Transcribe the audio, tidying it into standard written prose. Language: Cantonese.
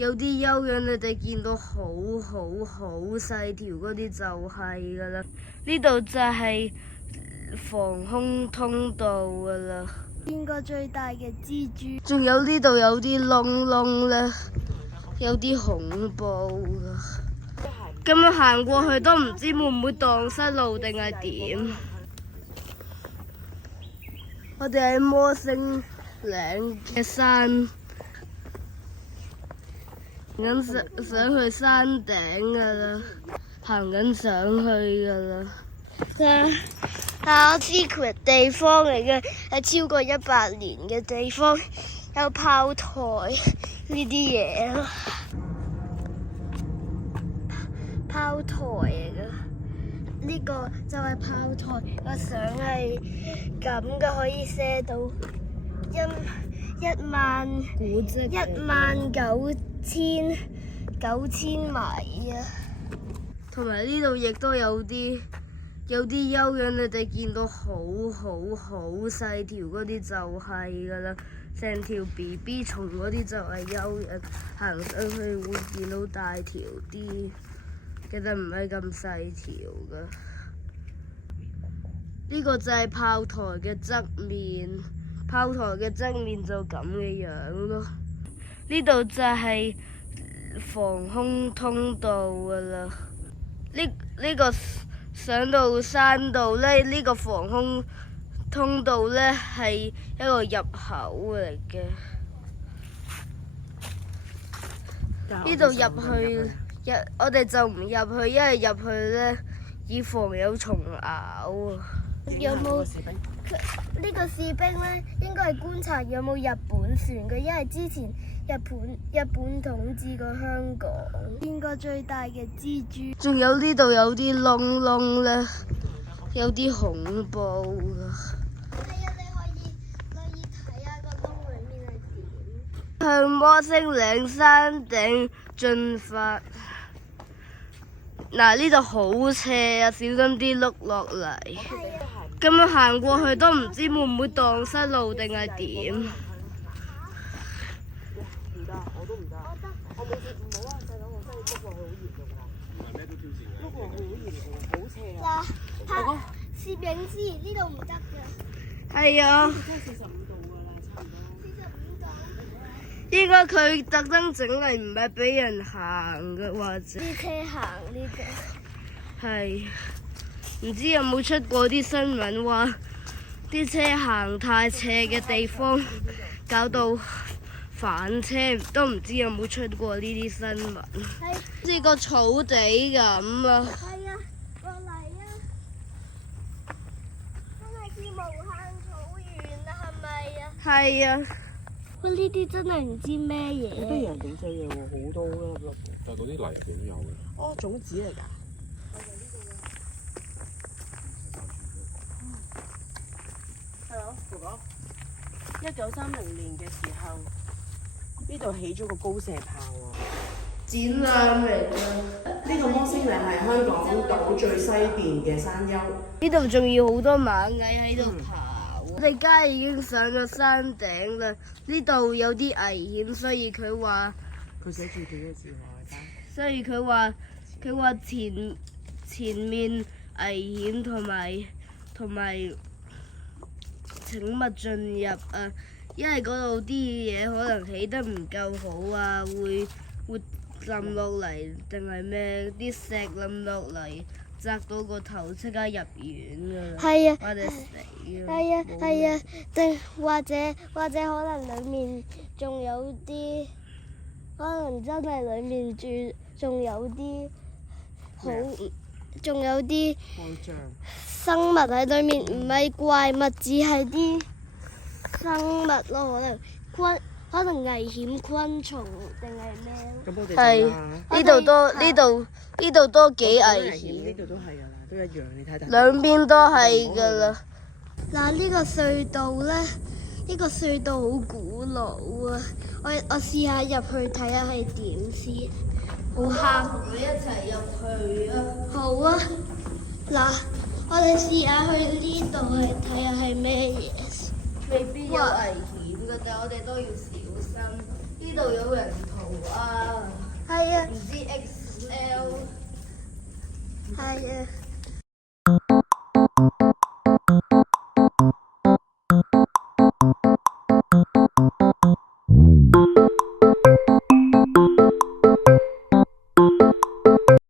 有啲蚯蚓，你哋見到好細條嗰啲就係噶啦。呢度就係防空通道噶啦。見過最大嘅蜘蛛。仲有呢度有啲窿咧，有啲恐怖噶。咁樣行過去都唔知會唔會蕩失路定係點。我哋喺摩星嶺嘅山，緊上去山頂噶啦，行緊上去噶啦。係我 secret 地方嚟嘅，係超過100年嘅地方，有炮台呢啲嘢咯。炮台嚟嘅，呢個就係炮台，個相係咁嘅，可以射到199,000米啊！同埋呢度亦都有啲蚯蚓，你哋見到好細條嗰啲就係噶啦，成條 BB 蟲嗰啲就係蚯蚓，行上去會見到大條啲。其實唔係咁細條噶，呢個就係炮台嘅側面，炮台嘅側面就咁嘅樣咯。呢度就係防空通道噶啦。呢個上到山度咧，呢個防空通道咧係一個入口嚟嘅。呢度入去。我哋就唔入去，因為入去咧以防有蟲咬啊。有冇呢個士兵咧？應該係觀察有冇日本船嘅，因為之前日本統治過香港。見過最大嘅蜘蛛。仲有呢度有啲窿咧，有啲恐怖噶。係啊，你可以睇下個窿裏面係點。向摩星嶺山頂進發。嗱，呢度好斜啊，小心啲碌落嚟。咁樣行過去都唔知會唔會蕩失路定係點。唔得，我都唔得。我冇事，唔好啊，細佬，我真係碌落去好嚴重㗎。唔係咩都挑戰嘅。碌落去好嚴重，好斜啊。嗱，攝影師呢度唔得㗎。係啊。真係45度㗎啦，差唔多。45度。應該佢特登整嚟唔係俾人行嘅，或者啲車行呢度。係，唔知有冇出過啲新聞話啲車行太斜嘅地方，搞到反車，都唔知有冇出過呢啲新聞。好似個草地咁啊！係啊，過嚟啊！真係似無限草原啊，係咪啊？係啊！喂，呢啲真係唔知咩嘢。好多人整衰嘢喎，好多粒。但係嗰啲泥入邊都有嘅。哦，種子嚟㗎。係咯，哥哥。1930年嘅時候，呢度起咗個高射炮喎。展覽嚟㗎。呢個摩星嶺係香港島最西邊嘅山丘。呢度仲要好多螞蟻喺度爬。我哋家已經上咗山頂啦，呢度有啲危險，所以佢話佢寫住幾個字喎，所以佢話前面危險同埋請勿進入啊，因為嗰度啲嘢可能起得唔夠好啊，會冧落嚟定係咩？啲石冧落嚟。砸到個頭，即刻入院㗎啦！係啊，或者死㗎。係啊，定或者可能裡面仲有啲，可能真係裡面仲有啲好，仲有啲生物喺裡面，唔係怪物，只係啲生物咯，可能危險昆蟲定係咩？係呢度都幾危險。呢度都係㗎啦，都一樣，你睇睇。兩邊都係㗎啦。嗱，呢個隧道咧，呢個隧道好古老啊！我試下入去睇下係點先。好黑，同你一齊入去啊！好啊！嗱，我哋試下去呢度去睇下係咩嘢。未必有危險㗎，但係我哋都要小心。呢度有人圖啊！係啊。